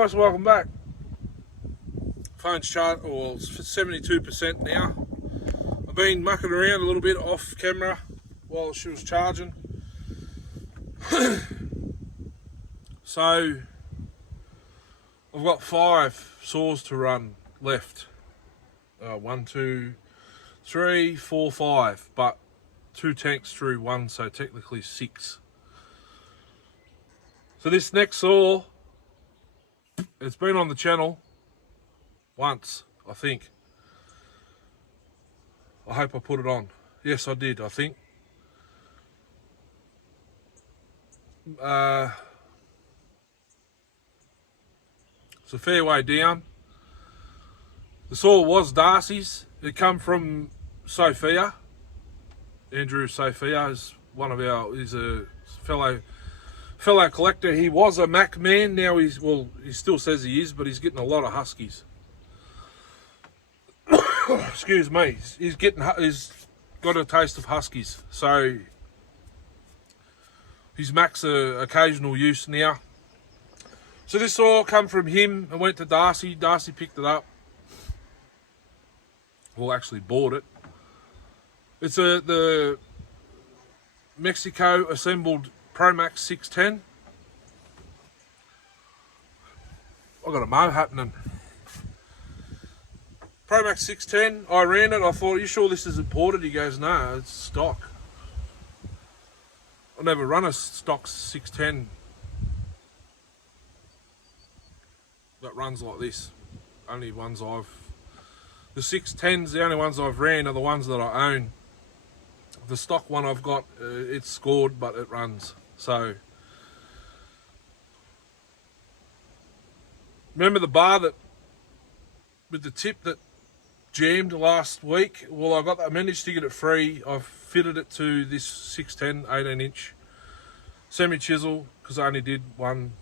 Guys, welcome back. Phone's charged, or it's 72% now. I've been mucking around a little bit off camera while she was charging. So I've got 5 saws to run left. 1, 2, 3, 4, 5, but 2 tanks through 1, so technically 6. So this next saw, it's been on the channel once, I think. I hope I put it on. Yes, I did, I think. It's a fair way down. The saw was Darcy's. It come from Sophia. Andrew Sophia is one of our, he's a fellow collector. He was a Mac man. Now he still says he is, but he's getting a lot of huskies. Excuse me. He's got a taste of huskies. So his Mac's a occasional use now. So this saw come from him and went to Darcy. Darcy picked it up. Well, actually bought it. It's the Mexico assembled PM610. 610. I've got a mow happening. PM610. 610. I ran it. I thought, are you sure this is imported? He goes, no, it's stock. I never run a stock 610 that runs like this. Only ones the 610s, the only ones I've ran are the ones that I own. The stock one I've got, it's scored, but it runs. So, remember the bar that, with the tip that jammed last week? Well, I managed to get it free. I've fitted it to this 610 18-inch semi-chisel, because I only did one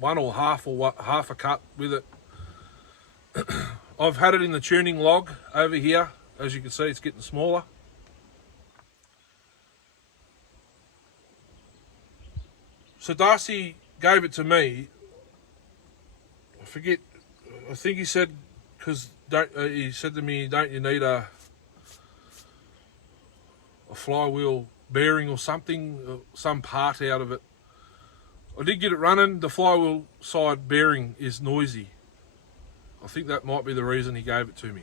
or half a cut with it. I've had it in the tuning log over here. As you can see, it's getting smaller. So Darcy gave it to me. I think he said, because he said to me, don't you need a flywheel bearing or something, some part out of it. I did get it running. The flywheel side bearing is noisy. I think that might be the reason he gave it to me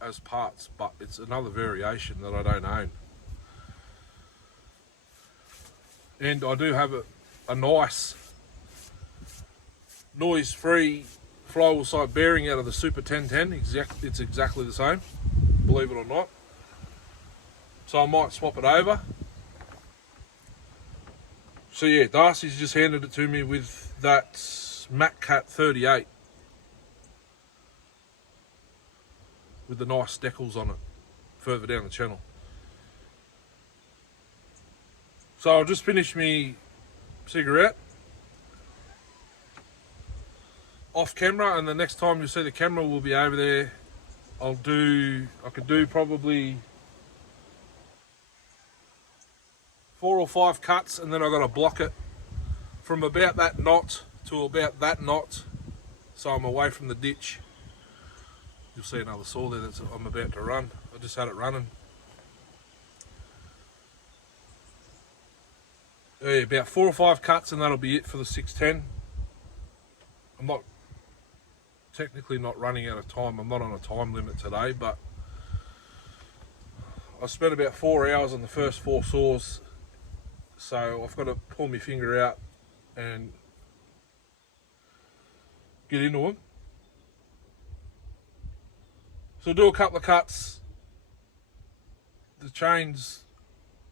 as parts, but it's another variation that I don't own. And I do have a nice noise-free flywheel side bearing out of the Super 1010. It's exactly the same, believe it or not. So I might swap it over. So yeah, Darcy's just handed it to me with that Mcculloch 38 with the nice decals on it further down the channel. So I'll just finish me cigarette off camera, and the next time you see the camera will be over there. I could do probably 4 or 5 cuts, and then I've got to block it from about that knot to about that knot, so I'm away from the ditch. You'll see another saw there that I'm about to run. I just had it running. Yeah, about 4 or 5 cuts, and that'll be it for the 610. I'm not technically not running out of time. I'm not on a time limit today, but I spent about 4 hours on the first 4 saws, so I've got to pull my finger out and get into them. So do a couple of cuts. The chain's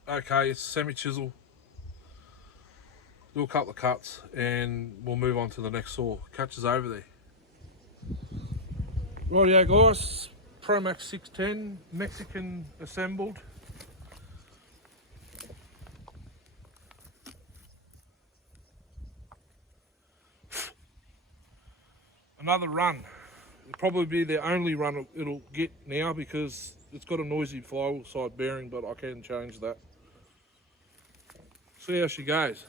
okay, it's semi-chisel. Do a couple of cuts and we'll move on to the next saw. Catch us over there. Rightio guys, PM6 610, Mexican assembled. Another run. It'll probably be the only run it'll get now, because it's got a noisy flywheel side bearing, but I can change that. See how she goes.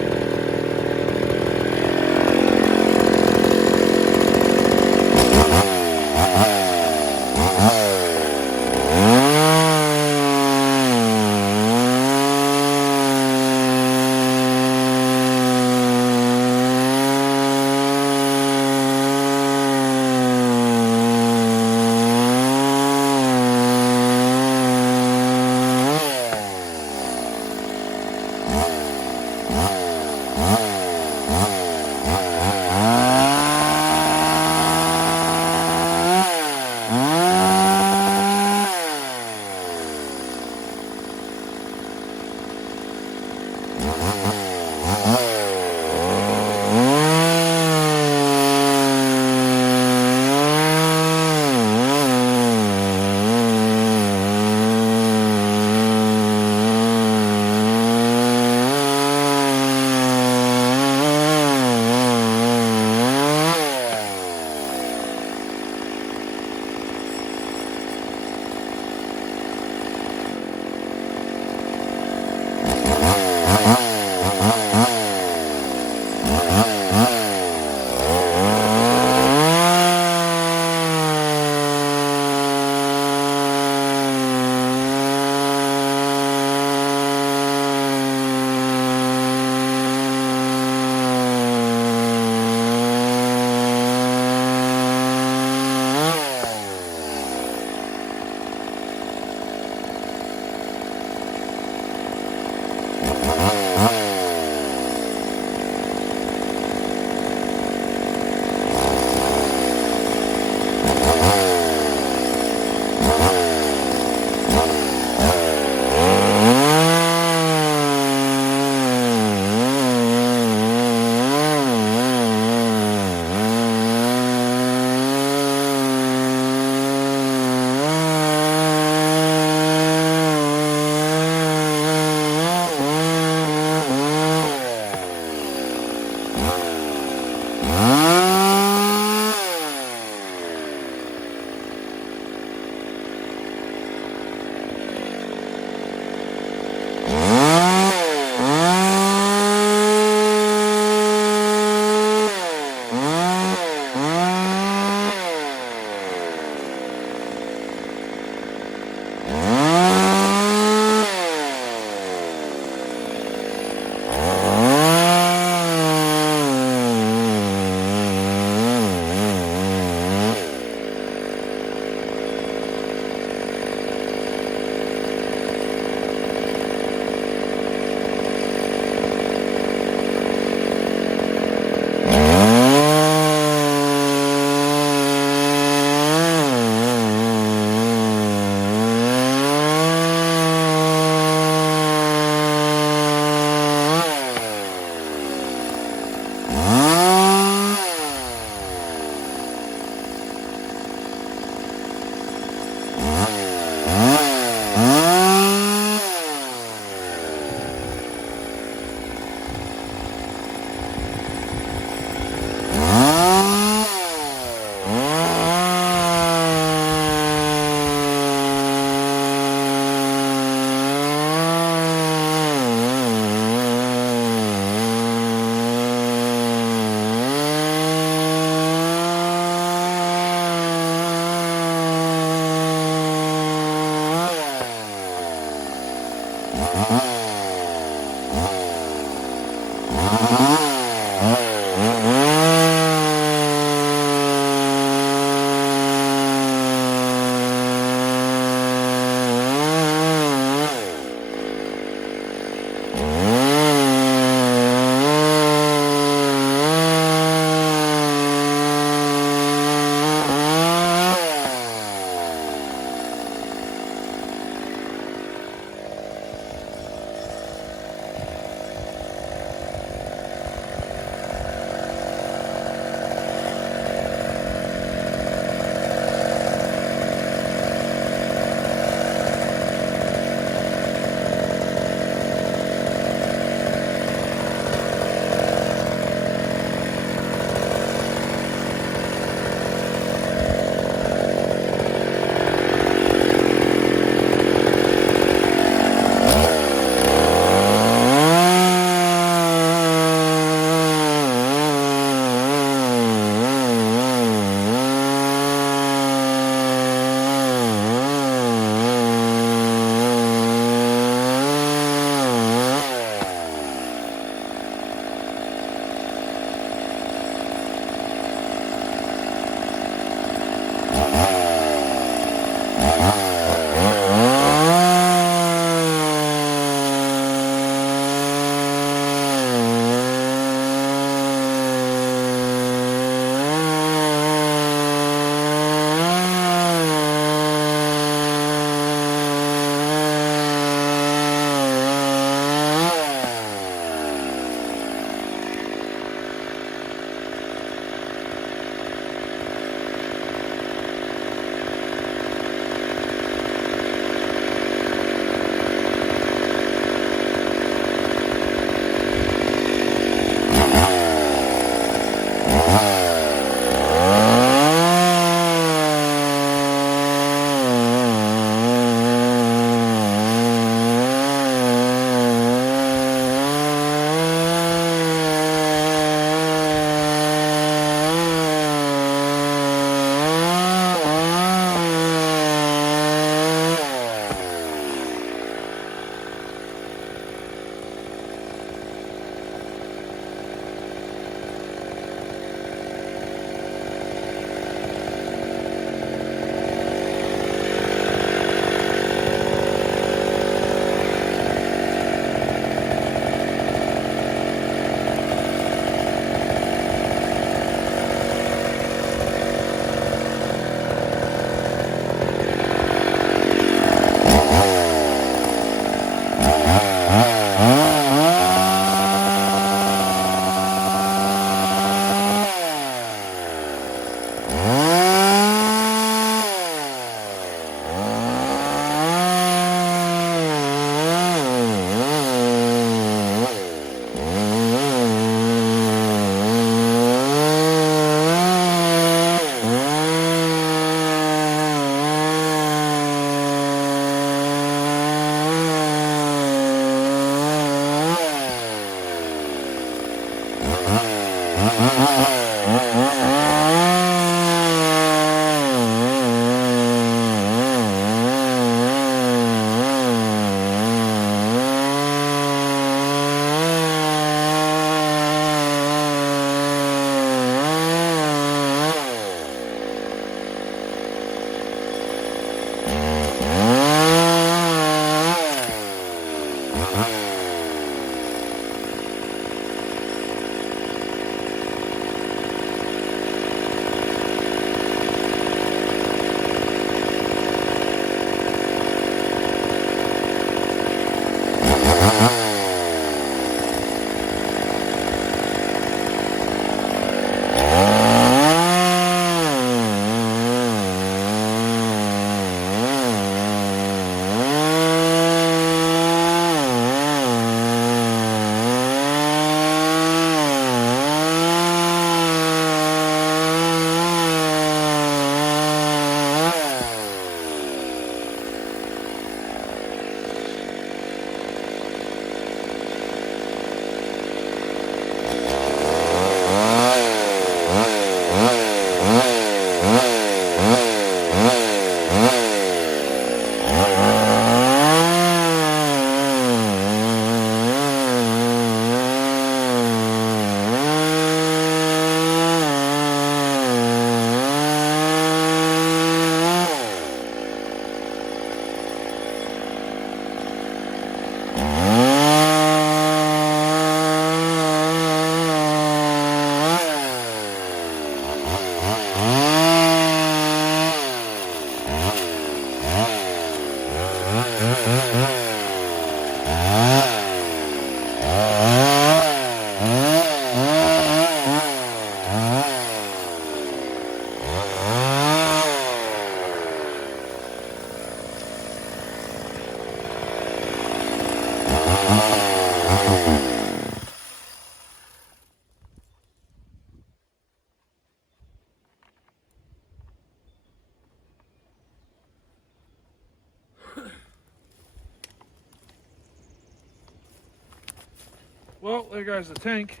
Well, there goes the tank.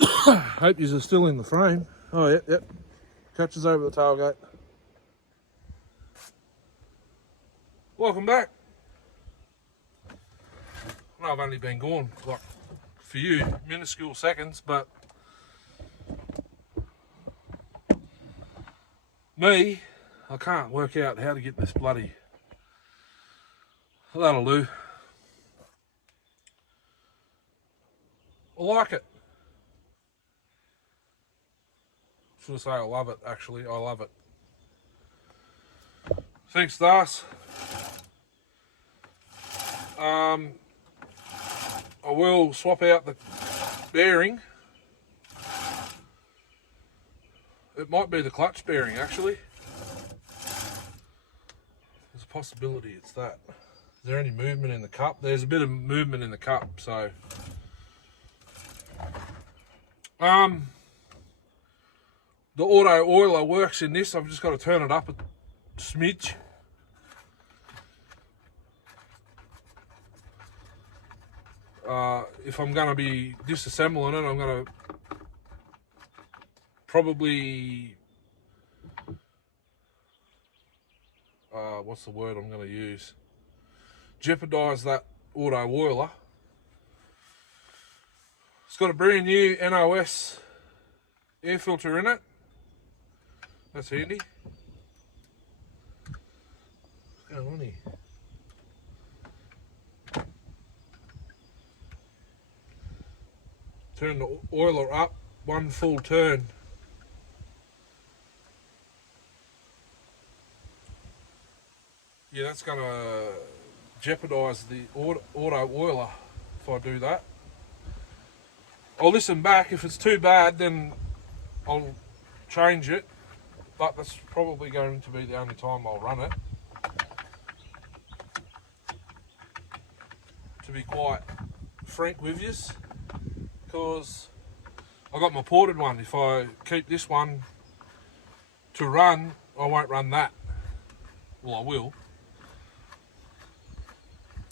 Hope you're still in the frame. Oh, yep. Catches over the tailgate. Welcome back. I know I've only been gone, like, for you, minuscule seconds, but me, I can't work out how to get this bloody that'll do. I like it. Should I say I love it, actually. I love it. Thanks, Das. I will swap out the bearing. It might be the clutch bearing, actually. There's a possibility it's that. Is there any movement in the cup? There's a bit of movement in the cup, so... The auto oiler works in this. I've just got to turn it up a smidge. If I'm going to be disassembling it, I'm going to probably... what's the word I'm going to use? Jeopardise that auto oiler. It's got a brand new NOS air filter in it. That's handy. What's going on here? Turn the oiler up one full turn. Yeah, that's going to jeopardise the auto oiler if I do that. I'll listen back. If it's too bad, then I'll change it. But that's probably going to be the only time I'll run it. To be quite frank with you, because I got my ported one. If I keep this one to run, I won't run that. Well, I will.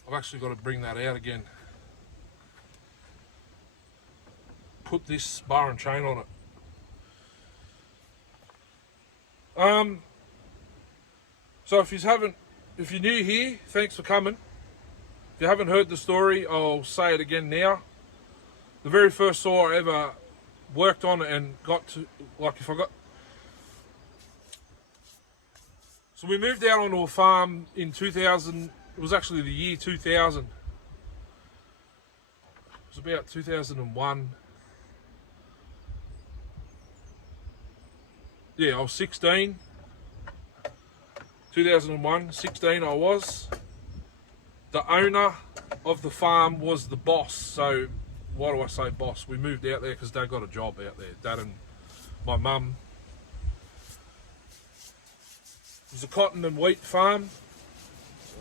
I've actually got to bring that out again. Put this bar and chain on it. So if you're new here, thanks for coming. If you haven't heard the story, I'll say it again now. The very first saw I ever worked on and got to, so we moved out onto a farm in 2000, it was actually the year 2000. It was about 2001. Yeah, I was 16. 2001, 16 I was. The owner of the farm was the boss. So why do I say boss? We moved out there because Dad got a job out there. Dad and my mum. It was a cotton and wheat farm.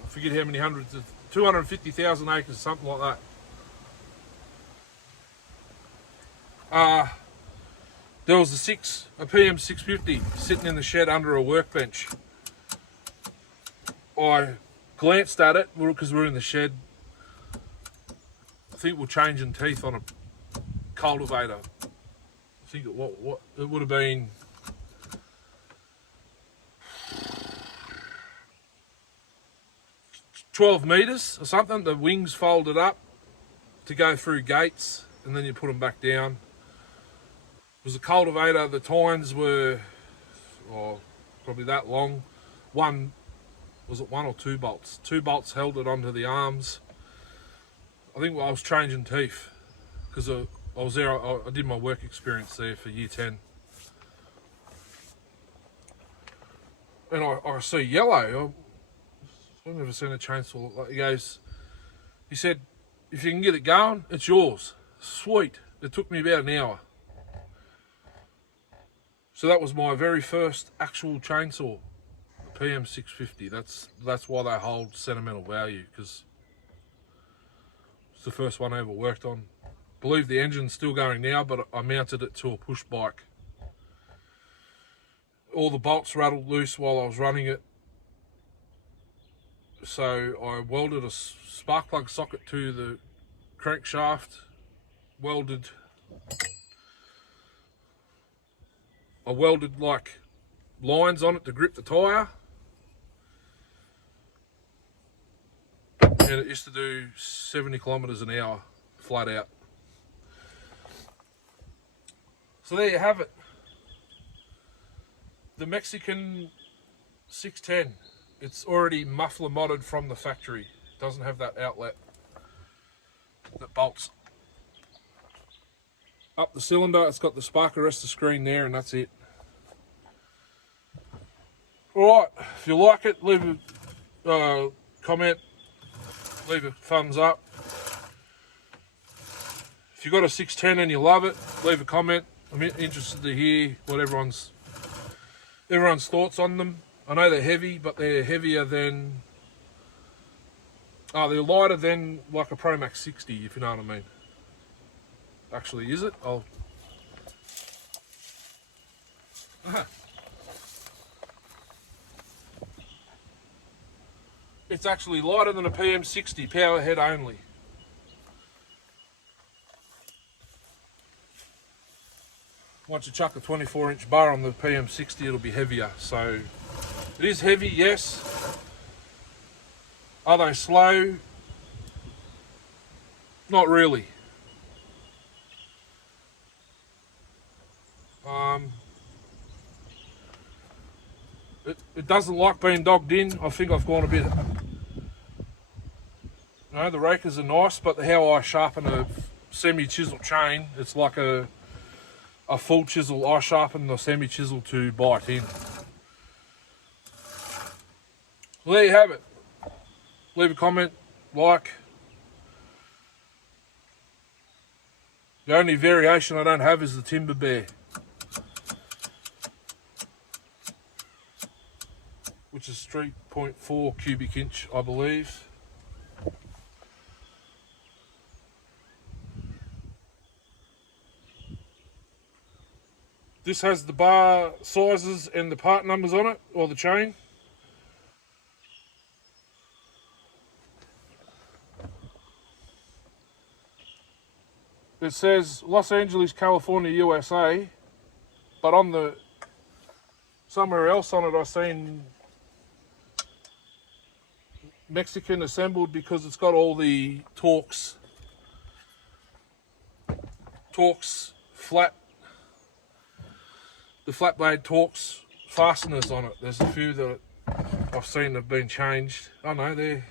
I forget how many hundreds of 250,000 acres, something like that. There was a PM610 sitting in the shed under a workbench. I glanced at it because we're in the shed. I think we're changing teeth on a cultivator. I think it would have been 12 metres or something. The wings folded up to go through gates, and then you put them back down. It was a cultivator. The tines were probably that long. Was it one or two bolts? Two bolts held it onto the arms. I think I was changing teeth because I was there. I did my work experience there for year 10. And I see yellow. I've never seen a chainsaw like. He said, if you can get it going, it's yours. Sweet. It took me about an hour. So that was my very first actual chainsaw, PM650. That's why they hold sentimental value, because it's the first one I ever worked on. I believe the engine's still going now, but I mounted it to a push bike. All the bolts rattled loose while I was running it. So I welded a spark plug socket to the crankshaft, I welded like lines on it to grip the tyre, and it used to do 70 kilometres an hour flat out. So there you have it, the Mexican 610. It's already muffler modded from the factory. It doesn't have that outlet that bolts up the cylinder. It's got the spark arrestor screen there, and that's it. Alright, if you like it, leave a comment, leave a thumbs up. If you've got a 610 and you love it, leave a comment. I'm interested to hear what everyone's thoughts on them. I know they're heavy, but they're heavier than... they're lighter than like a PM610, if you know what I mean. Actually, is it? It's actually lighter than a PM610, power head only. Once you chuck a 24-inch bar on the PM610, it'll be heavier. So it is heavy, yes. Are they slow? Not really. It doesn't like being dogged in. I think I've gone a bit... No, the rakers are nice, but how I sharpen a semi-chisel chain, it's like a full chisel. I sharpen the semi-chisel to bite in. Well, there you have it. Leave a comment, like. The only variation I don't have is the timber bear, which is 3.4 cubic inch, I believe. This has the bar sizes and the part numbers on it, or the chain. It says Los Angeles, California, USA, but on the somewhere else on it I've seen Mexican assembled, because it's got all the Torx flat, the flat blade Torx fasteners on it. There's a few that I've seen have been changed. I know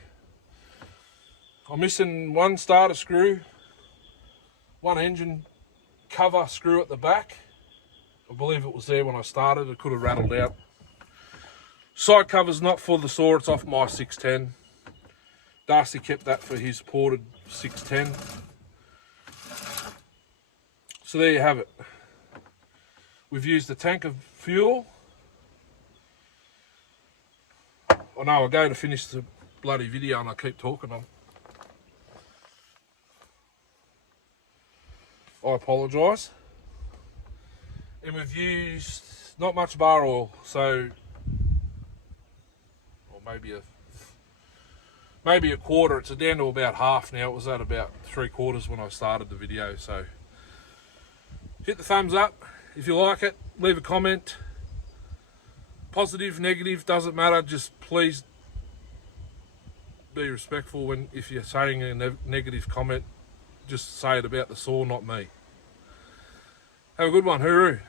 I'm missing one starter screw, one engine cover screw at the back. I believe it was there when I started. It could have rattled out. Side cover's not for the saw, it's off my 610. Darcy kept that for his ported 610. So there you have it. We've used a tank of fuel. I know I go to finish the bloody video and I keep talking on. I apologise. And we've used not much bar oil, so, or maybe a quarter. It's down to about half now. It was at about 3/4 when I started the video. So hit the thumbs up if you like it. Leave a comment. Positive, negative, doesn't matter. Just please be respectful if you're saying a negative comment. Just say it about the saw, not me. Have a good one. Hooroo.